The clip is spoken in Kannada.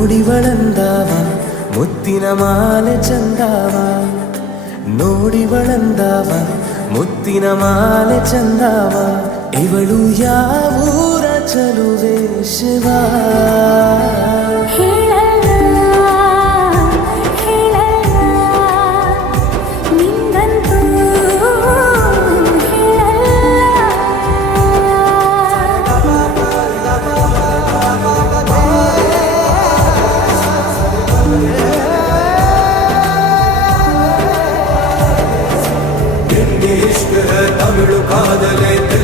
ನೋಡಿವಳಂದಾವ ಮುತ್ತಿನ ಮಾಲೆ ಚಂದಾವ, ನೋಡಿವಳಂದಾವ ಮುತ್ತಿನ ಮಾಲೆ ಚಂದಾವ. ಇವಳು ಯಾವೂರ ಚಲುವೆ ಶಿವ? तमिळु कादले